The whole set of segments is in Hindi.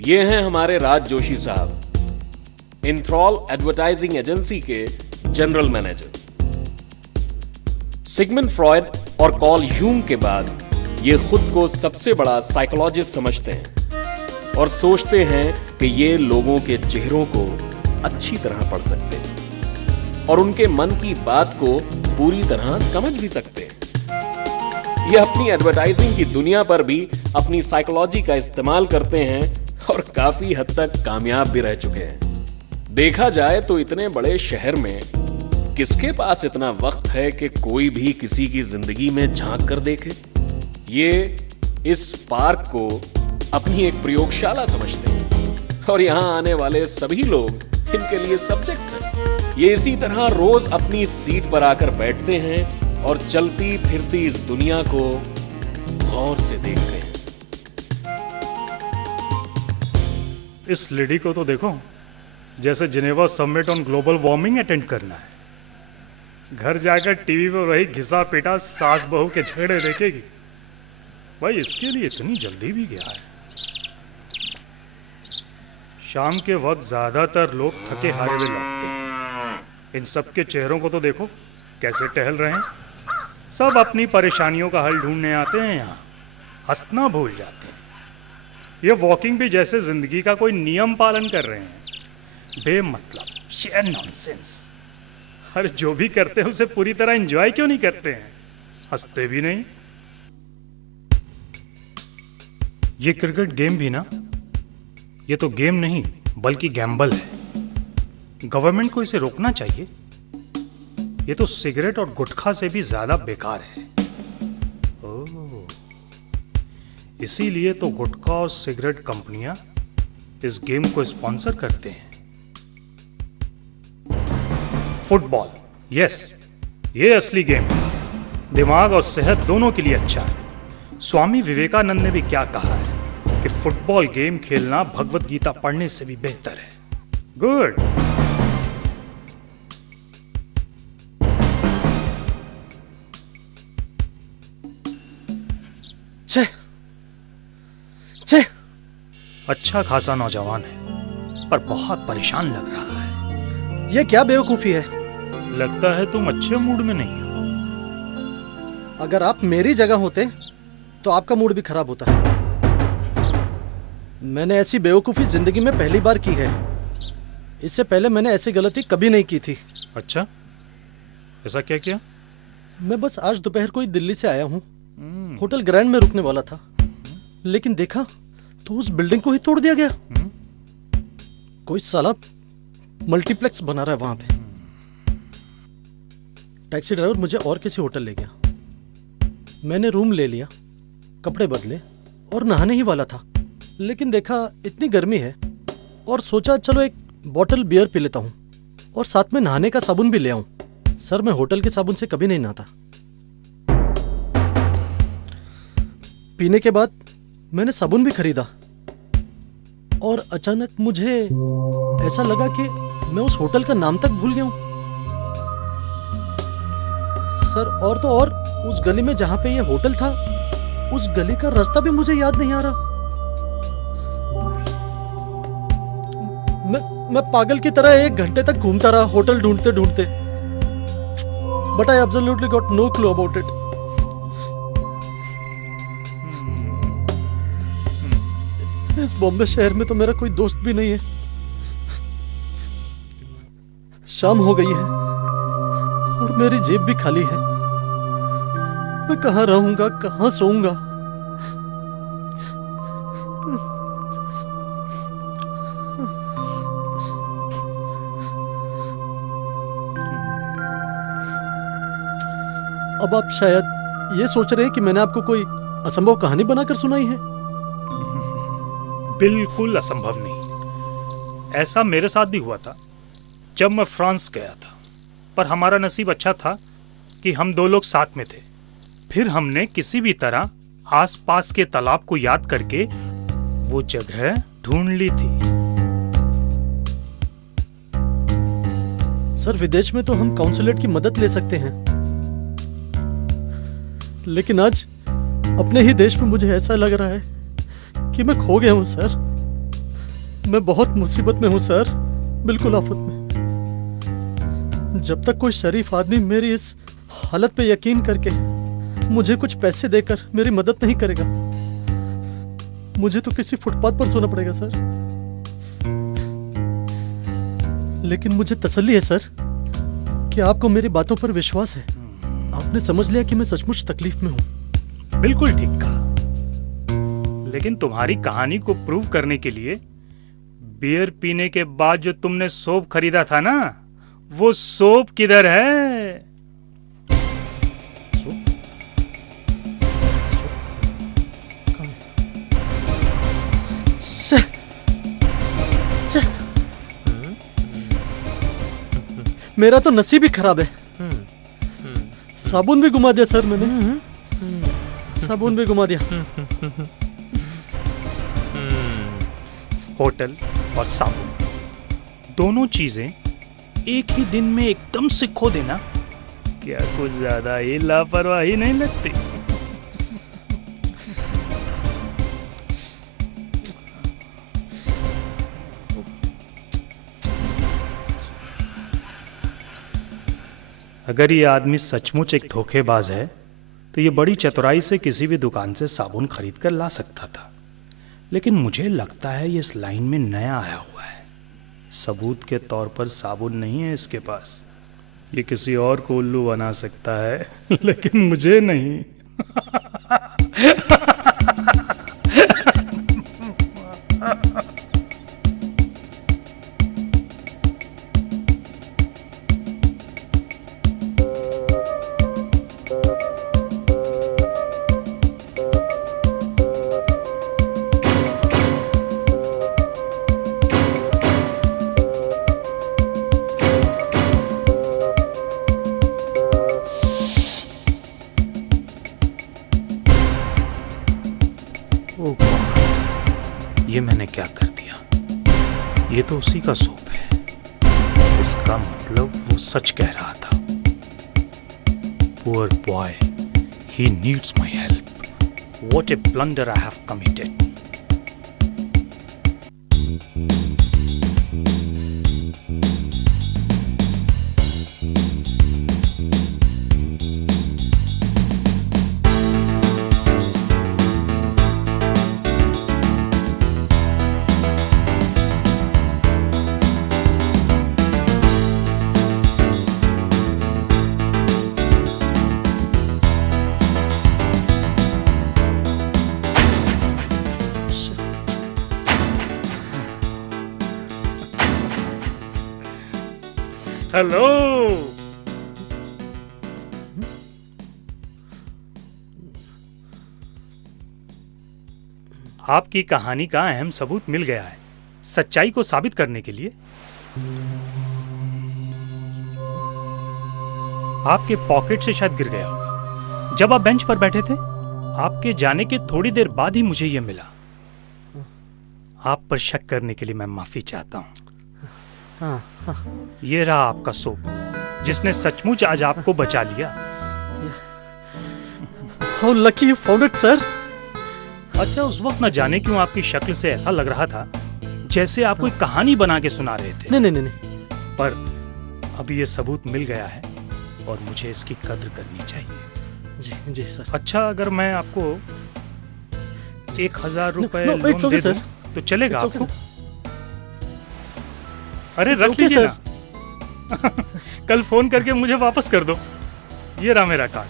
ये हैं हमारे राज जोशी साहब, इंथ्रॉल एडवर्टाइजिंग एजेंसी के जनरल मैनेजर। सिगमंड फ्रॉयड और कार्ल यूंग के बाद ये खुद को सबसे बड़ा साइकोलॉजिस्ट समझते हैं और सोचते हैं कि ये लोगों के चेहरों को अच्छी तरह पढ़ सकते हैं और उनके मन की बात को पूरी तरह समझ भी सकते हैं। ये अपनी एडवर्टाइजिंग की दुनिया पर भी अपनी साइकोलॉजी का इस्तेमाल करते हैं और काफी हद तक कामयाब भी रह चुके हैं। देखा जाए तो इतने बड़े शहर में किसके पास इतना वक्त है कि कोई भी किसी की जिंदगी में झांक कर देखे। ये इस पार्क को अपनी एक प्रयोगशाला समझते हैं और यहां आने वाले सभी लोग इनके लिए सब्जेक्ट्स हैं। ये इसी तरह रोज अपनी सीट पर आकर बैठते हैं और चलती फिरती इस दुनिया को गौर से देखते हैं। इस लेडी को तो देखो, जैसे Geneva summit on global warming attend करना है। घर जाकर टीवी पर वही घिसा पिटा सास बहू के झगड़े देखेगी। भाई इसके लिए इतनी जल्दी भी क्या है। शाम के वक्त ज्यादातर लोग थके हारे हुए लौटते हैं। इन सब के चेहरों को तो देखो कैसे टहल रहे हैं। सब अपनी परेशानियों का हल ढूंढने आते हैं, यहाँ हंसना भूल जाते हैं। ये वॉकिंग भी जैसे जिंदगी का कोई नियम पालन कर रहे हैं। बेमतलब शेयर नॉनसेंस। हर जो भी करते हैं उसे पूरी तरह एंजॉय क्यों नहीं करते हैं, हंसते भी नहीं। ये क्रिकेट गेम भी ना, ये तो गेम नहीं बल्कि गैम्बल है। गवर्नमेंट को इसे रोकना चाहिए। ये तो सिगरेट और गुटखा से भी ज्यादा बेकार है। ओह, इसीलिए तो गुटखा और सिगरेट कंपनियां इस गेम को स्पॉन्सर करते हैं। फुटबॉल, यस, ये असली गेम है। दिमाग और सेहत दोनों के लिए अच्छा है। स्वामी विवेकानंद ने भी क्या कहा है कि फुटबॉल गेम खेलना भगवत गीता पढ़ने से भी बेहतर है। गुड। छे, छे। अच्छा खासा नौजवान है पर बहुत परेशान लग रहा है। ये क्या बेवकूफी है। लगता है तुम अच्छे मूड में नहीं हो। अगर आप मेरी जगह होते तो आपका मूड भी खराब होता। मैंने ऐसी बेवकूफी जिंदगी में पहली बार की है। इससे पहले मैंने ऐसी गलती कभी नहीं की थी। अच्छा, ऐसा क्या किया? मैं बस आज दोपहर को ही दिल्ली से आया हूँ। होटल ग्रैंड में रुकने वाला था, लेकिन देखा तो उस बिल्डिंग को ही तोड़ दिया गया। कोई साला मल्टीप्लेक्स बना रहा है वहां पे। टैक्सी ड्राइवर मुझे और किसी होटल ले गया। मैंने रूम ले लिया, कपड़े बदले और नहाने ही वाला था, लेकिन देखा इतनी गर्मी है और सोचा चलो एक बॉटल बियर पी लेता हूँ और साथ में नहाने का साबुन भी ले आऊं। सर, मैं होटल के साबुन से कभी नहीं नहाता। पीने के बाद मैंने साबुन भी खरीदा और अचानक मुझे ऐसा लगा कि मैं उस होटल का नाम तक भूल गया हूं। सर, और तो और उस गली में जहां पे ये होटल था, उस गली का रास्ता भी मुझे याद नहीं आ रहा। मैं पागल की तरह 1 घंटे तक घूमता रहा होटल ढूंढते ढूंढते, but I absolutely got no clue about it. इस बॉम्बे शहर में तो मेरा कोई दोस्त भी नहीं है। शाम हो गई है और मेरी जेब भी खाली है। मैं कहां रहूंगा, कहां सोऊंगा? अब आप शायद ये सोच रहे हैं कि मैंने आपको कोई असंभव कहानी बनाकर सुनाई है। बिल्कुल असंभव नहीं। ऐसा मेरे साथ भी हुआ था जब मैं फ्रांस गया था, पर हमारा नसीब अच्छा था कि हम 2 लोग साथ में थे। फिर हमने किसी भी तरह आसपास के तालाब को याद करके वो जगह ढूंढ ली थी। सर, विदेश में तो हम काउंसलेट की मदद ले सकते हैं, लेकिन आज अपने ही देश में मुझे ऐसा लग रहा है कि मैं खो गया हूं। सर, मैं बहुत मुसीबत में हूं सर, बिल्कुल आफत में। जब तक कोई शरीफ आदमी मेरी इस हालत पे यकीन करके मुझे कुछ पैसे देकर मेरी मदद नहीं करेगा, मुझे तो किसी फुटपाथ पर सोना पड़ेगा सर। लेकिन मुझे तसल्ली है सर कि आपको मेरी बातों पर विश्वास है। आपने समझ लिया कि मैं सचमुच तकलीफ में हूं। बिल्कुल ठीक कहा, लेकिन तुम्हारी कहानी को प्रूव करने के लिए बियर पीने के बाद जो तुमने सोप खरीदा था ना, वो सोप किधर है? मेरा तो नसीब ही खराब है। साबुन भी घुमा दिया सर मैंने, साबुन भी घुमा दिया। होटल और साबुन दोनों चीजें एक ही दिन में एकदम से खो देना क्या कुछ ज्यादा ही लापरवाही नहीं लगती? अगर ये आदमी सचमुच एक धोखेबाज है तो ये बड़ी चतुराई से किसी भी दुकान से साबुन खरीद कर ला सकता था, लेकिन मुझे लगता है ये इस लाइन में नया आया हुआ है। सबूत के तौर पर साबुन नहीं है इसके पास, ये किसी और को उल्लू बना सकता है लेकिन मुझे नहीं। ये मैंने क्या कर दिया? ये तो उसी का सोप है। इसका मतलब वो सच कह रहा था। Poor boy, he needs my help. What a blunder I have committed. Hello, आपकी कहानी का अहम सबूत मिल गया है। सच्चाई को साबित करने के लिए आपके पॉकेट से शायद गिर गया होगा जब आप बेंच पर बैठे थे। आपके जाने के थोड़ी देर बाद ही मुझे यह मिला। आप पर शक करने के लिए मैं माफी चाहता हूं। ये रहा आपका सोप, जिसने सचमुच आज आपको बचा लिया। How lucky you found it, sir. अच्छा, उस वक्त न जाने क्यों आपकी शक्ल से ऐसा लग रहा था जैसे आप कोई कहानी बना के सुना रहे थे। नहीं, पर अब ये सबूत मिल गया है और मुझे इसकी कद्र करनी चाहिए। जी सर। अच्छा, अगर मैं आपको 1000 रुपए no, लोन दे दूं तो चलेगा आपको? अरे रख लीजिए ना। कल फोन करके मुझे वापस कर दो। ये रहा मेरा card.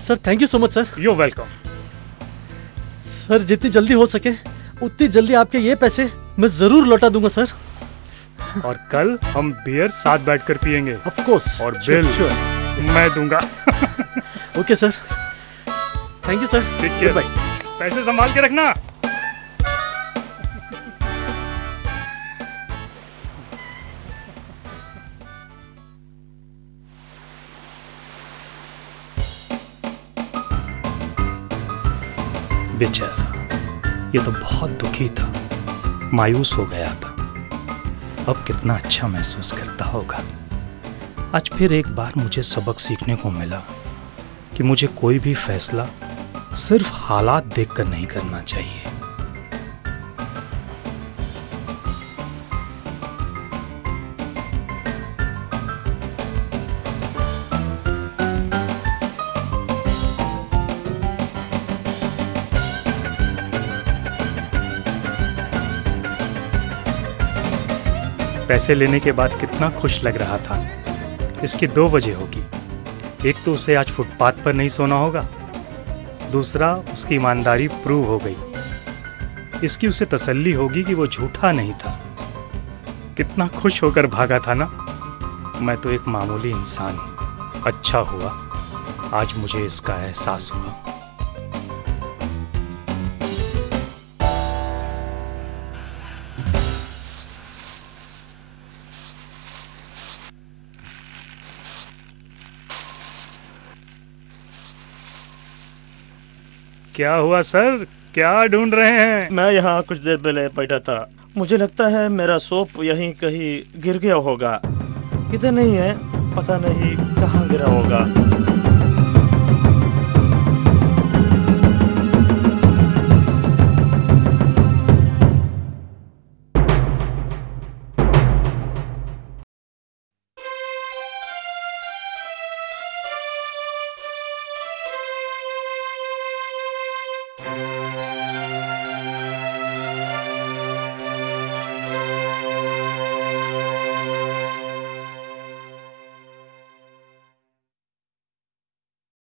Sir thank you so much sir. You welcome. Sir जितनी जल्दी हो सके उतनी जल्दी आपके ये पैसे मैं जरूर लौटा दूंगा सर। और कल हम बियर साथ बैठकर पियेंगे। Of course. और बिल मैं दूंगा। Okay sir, thank you sir. Take care. पैसे संभाल के रखना। बेचारा, ये तो बहुत दुखी था, मायूस हो गया था। अब कितना अच्छा महसूस करता होगा। आज फिर एक बार मुझे सबक सीखने को मिला कि मुझे कोई भी फैसला सिर्फ हालात देखकर नहीं करना चाहिए। पैसे लेने के बाद कितना खुश लग रहा था। इसकी 2 वजह होगी। एक तो उसे आज फुटपाथ पर नहीं सोना होगा, दूसरा उसकी ईमानदारी प्रूव हो गई। इसकी उसे तसल्ली होगी कि वो झूठा नहीं था। कितना खुश होकर भागा था ना। मैं तो एक मामूली इंसान हूँ। अच्छा हुआ आज मुझे इसका एहसास हुआ। क्या हुआ सर, क्या ढूंढ रहे हैं? मैं यहाँ कुछ देर पहले बैठा था। मुझे लगता है मेरा सोप यहीं कहीं गिर गया होगा। किधर नहीं है, पता नहीं कहाँ गिरा होगा।